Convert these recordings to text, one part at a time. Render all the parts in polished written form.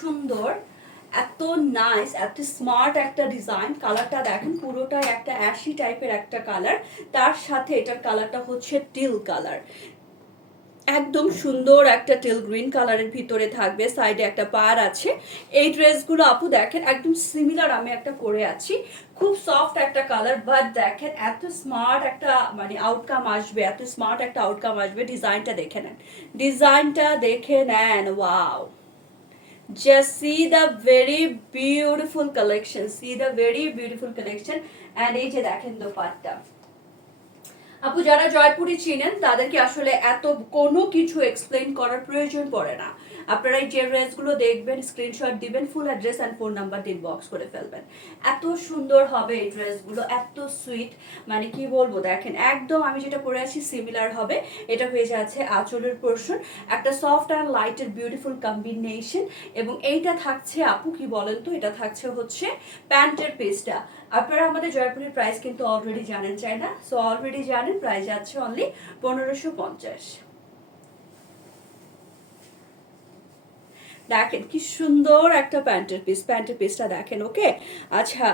সুন্দর, এত নাইস, এত স্মার্ট একটা ডিজাইন। কালারটা দেখেন পুরোটাই একটা অ্যাশি টাইপের একটা কালার, তার সাথে এটার কালারটা হচ্ছে টিল কালার, একদম সুন্দর একটা টিল গ্রিন কালারের ভিতরে থাকবে, সাইডে একটা পার আছে। এই ড্রেসগুলো আপু দেখেন একদম সিমিলার আমি একটা পরে আছি, খুব সফট একটা কালার, বাট দেখেন এত স্মার্ট একটা মানে আউটকাম আসবে, এত স্মার্ট একটা আউটকাম আসবে। ডিজাইনটা দেখে নেন, ডিজাইনটা দেখে নেন, wow, just see the very beautiful collection, see the very beautiful collection। and এই যে দেখেন দোপাট্টা, আপু যারা জয়পুরি চিনেন তাদেরকে আসলে এত কোনো কিছু এক্সপ্লেইন করার প্রয়োজন পড়ে না। আপনারা এই যে ড্রেসগুলো দেখবেন, স্ক্রিনশট দিবেন, ফুল address and phone number inbox করে ফেলবেন। এত সুন্দর হবে এই ড্রেসগুলো, এত সুইট, মানে কি বলবো, দেখেন একদম আমি যেটা পরে আছি সিমিলার হবে। এটা হয়ে যাচ্ছে আঁচলের পোর্শন, একটা সফট আর লাইটের বিউটিফুল কম্বিনেশন। এবং এইটা থাকছে আপু কি বলেন তো, এটা থাকছে হচ্ছে প্যান্টের পিসটা। আপনারা আমাদের জয়পুরের প্রাইস কিন্তু অলরেডি জানেন, চাই না? সো অলরেডি জানেন, প্রাইস যাচ্ছে অনলি 1550। দেখেন কি সুন্দর একটা প্যান্টের পিস, প্যান্টের পিসটা দেখেন। ওকে, আচ্ছা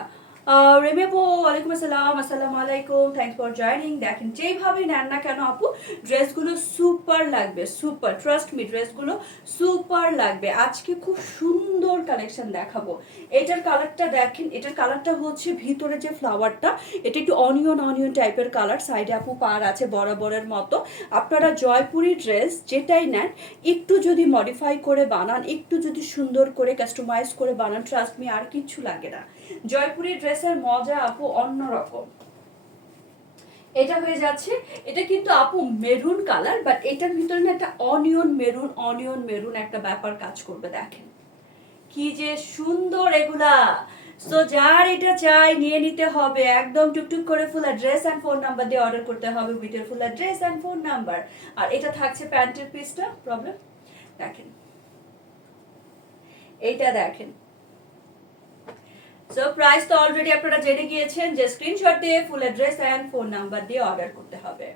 রেমি আপু ওয়ালাইকুম আসসালাম, আসসালামু আলাইকুম, থ্যাংকস ফর জয়নিং। দেখেন যেইভাবে নেন না কেন আপু ড্রেসগুলো সুপার লাগবে, সুপার, ট্রাস্ট মি, ড্রেসগুলো সুপার লাগবে। আজকে খুব সুন্দর কালেকশন দেখাবো। এটার কালারটা দেখেন, এটার কালারটা হচ্ছে ভিতরে যে ফ্লাওয়ারটা, এটা একটু অনিয়ন অনিয়ন টাইপের কালার, সাইডে আপু পার আছে বরাবরের মতো। আপনারা জয়পুরি ড্রেস যেটাই নেন একটু যদি মডিফাই করে বানান, একটু যদি সুন্দর করে কাস্টমাইজ করে বানান, ট্রাস্ট মি আর কিচ্ছু লাগে না। জয়পুরি ড্রেসের মজা আপু অন্যরকম। এটা হয়ে যাচ্ছে, এটা কিন্তু আপু মেরুন কালার, বাট এটার ভিতরে না একটা অনিয়ন মেরুন, অনিয়ন মেরুন একটা ব্যাপার কাজ করবে। দেখেন কি যে সুন্দর এগুলা। সো যার এটা চাই নিয়ে নিতে হবে, একদম টুকটুক করে full address and phone number দিয়ে অর্ডার করতে হবে, উইথ এর full address and phone number. আর এটা থাকছে প্যান্টের পিসটা, প্রবলেম দেখেন, এইটা দেখেন। সো প্রাইস তো অলরেডি আপনারা জেনে গিয়েছেন, যে স্ক্রিনশট দিয়ে full address and phone number দিয়ে অর্ডার করতে হবে।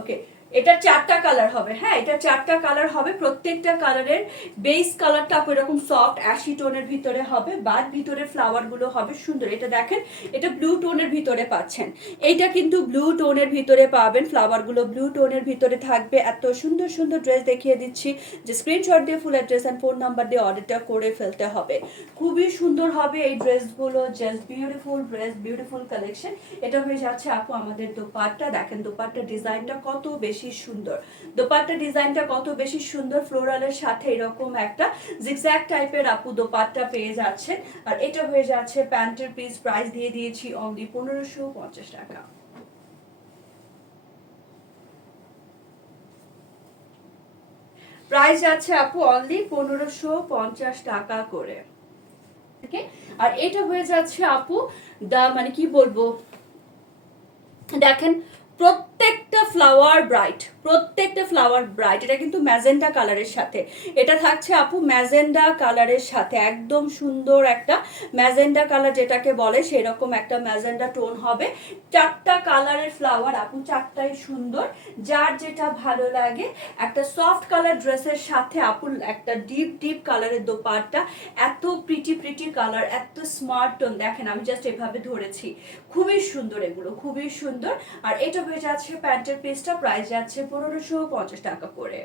ওকে, এটা চারটা কালার হবে, হ্যাঁ এটা চারটা কালার হবে, প্রত্যেকটা কালারের বেস কালারটা আপু এরকম সফট অ্যাশি টোনের ভিতরে হবে, বাদ ভিতরে ফ্লাওয়ার গুলো হবে সুন্দর। এটা দেখেন, এটা ব্লু টোনের ভিতরে পাচ্ছেন, এইটা কিন্তু ব্লু টোনের ভিতরে পাবেন, ফ্লাওয়ার গুলো ব্লু টোনের ভিতরে থাকবে। এত সুন্দর সুন্দর ড্রেস দেখিয়ে দিচ্ছি, যে স্ক্রিনশট দিয়ে full address and phone number দিয়ে অর্ডারটা করে ফেলতে হবে। খুবই সুন্দর হবে এই ড্রেসগুলো, just beautiful dress, beautiful collection. এটা হয়ে যাচ্ছে আপু আমাদের দোপাট্টা। দেখেন দোপাট্টা ডিজাইনটা কত বেশি সুন্দর, দোপাট্টা ডিজাইনটা কত বেশি সুন্দর, ফ্লোরালের সাথে এরকম একটা জিগজ্যাগ টাইপের আপু দোপাট্টা পেয়ে যাচ্ছেন। আর এটা হয়ে যাচ্ছে প্যান্টের পিস, প্রাইস দিয়ে দিয়েছি অনলি 1550 টাকা। প্রাইস যাচ্ছে আপু অনলি 1550 টাকা করে। ওকে, আর এটা হয়ে যাচ্ছে আপু মানে কি বলবো, দেখেন প্রত্যেকটা ফ্লাওয়ার ব্রাইট, প্রত্যেকটা ফ্লাওয়ার ব্রাইট। এটা কিন্তু ম্যাজেন্ডা কালারের সাথে, এটা থাকছে আপু ম্যাজেন্ডা কালারের সাথে, একদম সুন্দর একটা ম্যাজেন্ডা কালার যেটাকে বলে সেরকম একটা ম্যাজেন্ডা টোন হবে। চারটা কালারের ফ্লাওয়ার আপু, চারটাই সুন্দর, যার যেটা ভালো লাগে। একটা সফট কালার ড্রেসের সাথে আপু একটা ডিপ ডিপ কালারের দোপাট্টা, এত প্রিটি প্রিটি কালার, এত স্মার্ট টোন। দেখেন আমি জাস্ট এভাবে ধরেছি, খুবই সুন্দর এগুলো, খুবই সুন্দর। আর এটা হয়ে যাচ্ছে প্যান্টের পিসটা, প্রাইস যাচ্ছে 1550 টাকা করে।